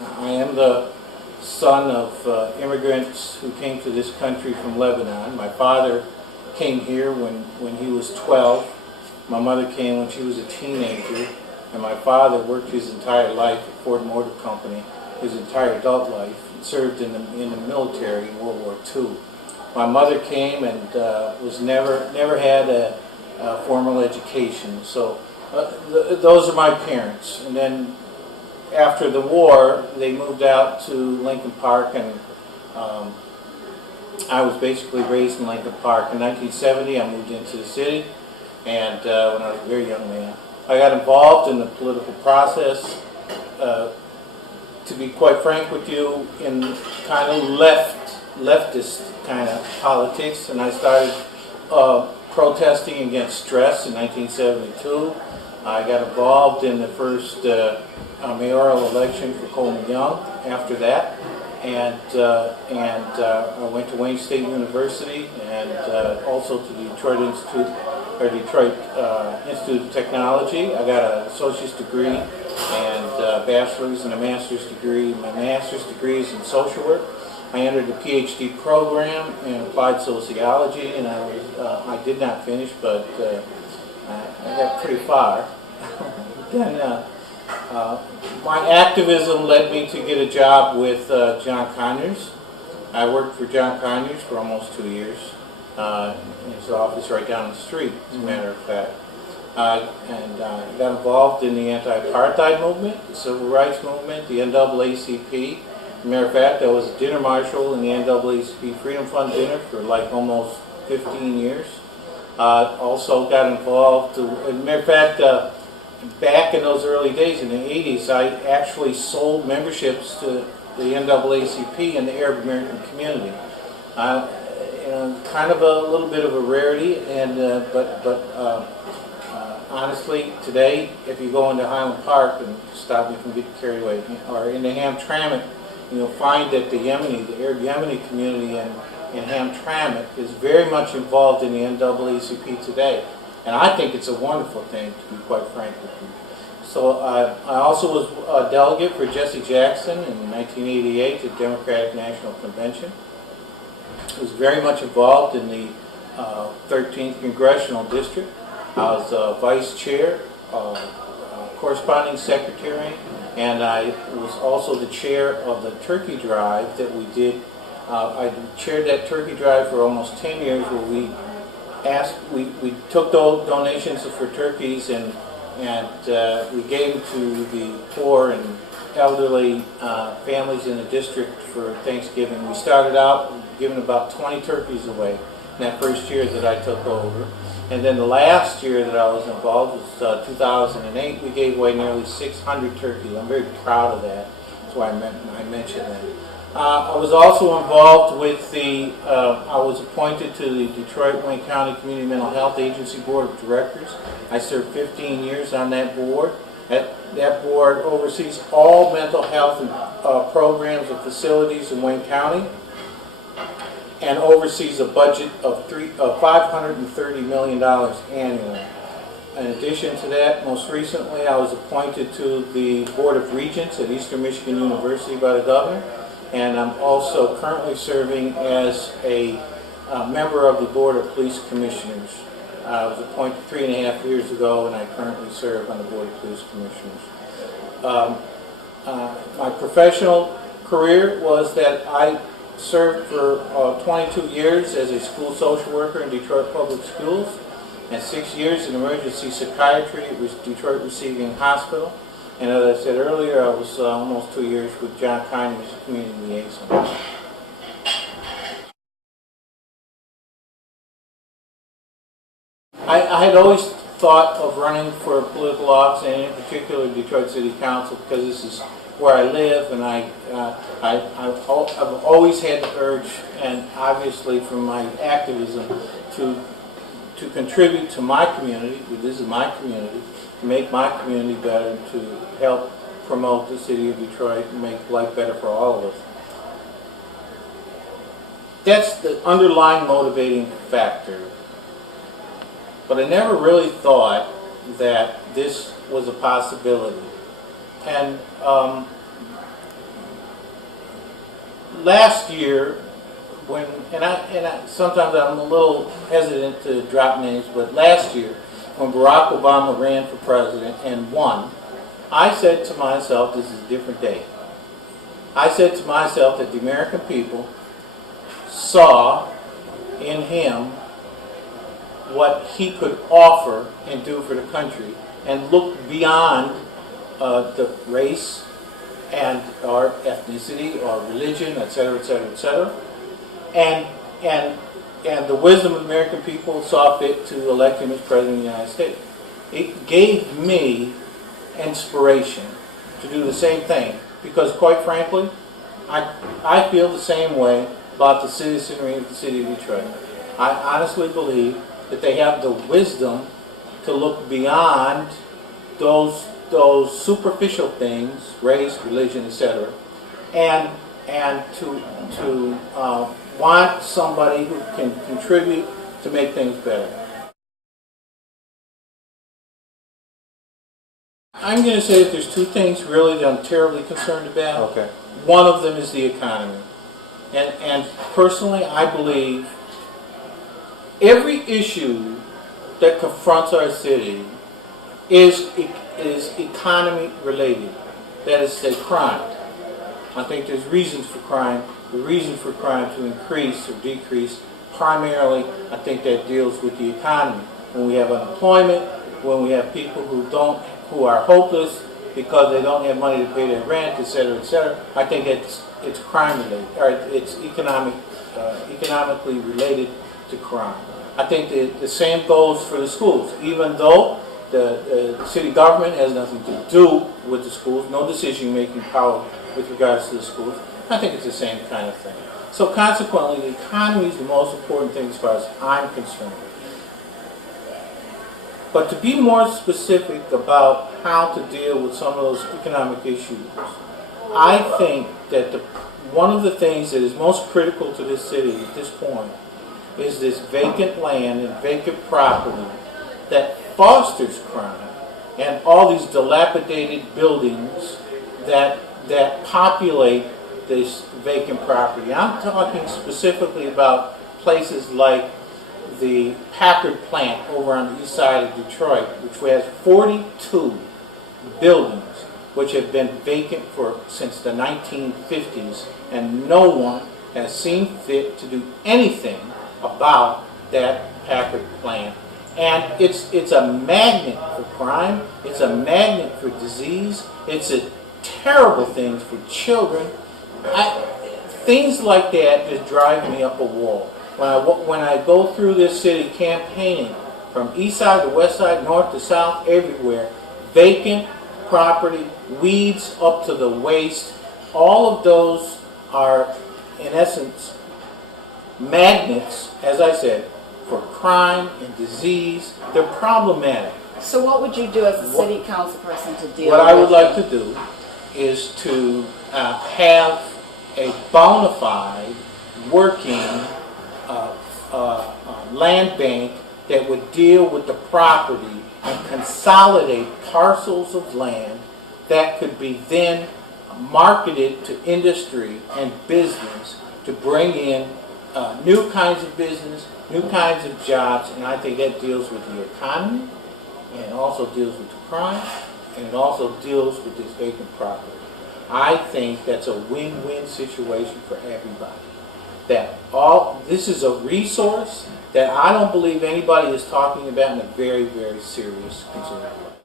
I am the son of immigrants who came to this country from Lebanon. My father came here when he was 12. My mother came when she was a teenager. And my father worked his entire life at Ford Motor Company, his entire adult life, and served in the military in World War II. My mother came and was never had a formal education. So those are my parents. And then after the war, they moved out to Lincoln Park, and I was basically raised in Lincoln Park. In 1970, I moved into the city, and when I was a very young man, I got involved in the political process, to be quite frank with you, in kind of leftist kind of politics, and I started protesting against stress in 1972. I got involved in the first mayoral election for Coleman Young after that, and I went to Wayne State University and also to the Detroit Institute of Technology. I got an associate's degree and a bachelor's and a master's degree. My master's degree is in social work. I entered a PhD program in applied sociology, and I did not finish, but I got pretty far. Then my activism led me to get a job with John Conyers. I worked for John Conyers for almost 2 years in his office right down the street, as a matter of fact. And got involved in the anti-apartheid movement, the civil rights movement, the NAACP. As a matter of fact, I was a dinner marshal in the NAACP Freedom Fund dinner for like almost 15 years. Also got involved, as a matter of fact, back in those early days in the 80s, I actually sold memberships to the NAACP and the Arab American community. Kind of a little bit of a rarity, and but honestly, today, if you go into Highland Park, and stop me from getting carried away, or into Hamtramck, you'll find that the Arab Yemeni community in Hamtramck is very much involved in the NAACP today. And I think it's a wonderful thing, to be quite frank with you. So I also was a delegate for Jesse Jackson in 1988 at the Democratic National Convention. I was very much involved in the 13th Congressional District. I was vice chair, corresponding secretary, and I was also the chair of the turkey drive that we did. I chaired that turkey drive for almost 10 years, where we took donations for turkeys and we gave them to the poor and elderly families in the district for Thanksgiving. We started out giving about 20 turkeys away in that first year that I took over. And then the last year that I was involved was 2008. We gave away nearly 600 turkeys. I'm very proud of that. That's why I mentioned that. I was also involved with I was appointed to the Detroit-Wayne County Community Mental Health Agency Board of Directors. I served 15 years on that board. That board oversees all mental health programs and facilities in Wayne County, and oversees a budget of $530 million annually. In addition to that, most recently I was appointed to the Board of Regents at Eastern Michigan University by the governor, and I'm also currently serving as a member of the Board of Police Commissioners. I was appointed 3.5 years ago, and I currently serve on the Board of Police Commissioners. My professional career was that I served for 22 years as a school social worker in Detroit Public Schools, and 6 years in emergency psychiatry at Detroit Receiving Hospital. And as I said earlier, I was almost 2 years with John Conyers as community liaison. I had always thought of running for a political office, and in particular Detroit City Council, because this is where I live, and I've always had the urge, and obviously from my activism, to contribute to my community. This is my community, to make my community better, and to help promote the city of Detroit and make life better for all of us. That's the underlying motivating factor. But I never really thought that this was a possibility. And last year, when sometimes I'm a little hesitant to drop names, but last year when Barack Obama ran for president and won, I said to myself, this is a different day. I said to myself that the American people saw in him what he could offer and do for the country, and looked beyond the race and or ethnicity or religion, etc., etc., etc. And the wisdom of the American people saw fit to elect him as President of the United States. It gave me inspiration to do the same thing, because quite frankly, I feel the same way about the citizenry of the city of Detroit. I honestly believe that they have the wisdom to look beyond those superficial things, race, religion, etc., and to want somebody who can contribute to make things better. I'm going to say that there's two things really that I'm terribly concerned about. Okay. One of them is the economy. And personally, I believe every issue that confronts our city is economy related. That is, say, crime. I think there's reasons for crime. The reason for crime to increase or decrease, primarily, I think that deals with the economy. When we have unemployment, when we have people who are hopeless because they don't have money to pay their rent, etc., etc., I think it's crime related, or it's economically related to crime. I think the same goes for the schools. Even though the city government has nothing to do with the schools, no decision-making power with regards to the schools, I think it's the same kind of thing. So consequently, the economy is the most important thing as far as I'm concerned. But to be more specific about how to deal with some of those economic issues, I think that one of the things that is most critical to this city at this point is this vacant land and vacant property that fosters crime, and all these dilapidated buildings that populate this vacant property. I'm talking specifically about places like the Packard plant over on the east side of Detroit, which has 42 buildings which have been vacant since the 1950s, and no one has seen fit to do anything about that Packard plant. And it's a magnet for crime, it's a magnet for disease, it's a terrible thing for children. Things like that just drive me up a wall. When I go through this city campaigning, from east side to west side, north to south, everywhere, vacant property, weeds up to the waist, all of those are, in essence, magnets, as I said, for crime and disease. They're problematic. So what would you do as a city council person to deal with it? What I would like to do is to have a bona fide working land bank that would deal with the property and consolidate parcels of land that could be then marketed to industry and business to bring in new kinds of business, new kinds of jobs, and I think that deals with the economy, and it also deals with the crime, and it also deals with this vacant property. I think that's a win-win situation for everybody. This is a resource that I don't believe anybody is talking about in a very, very serious consideration.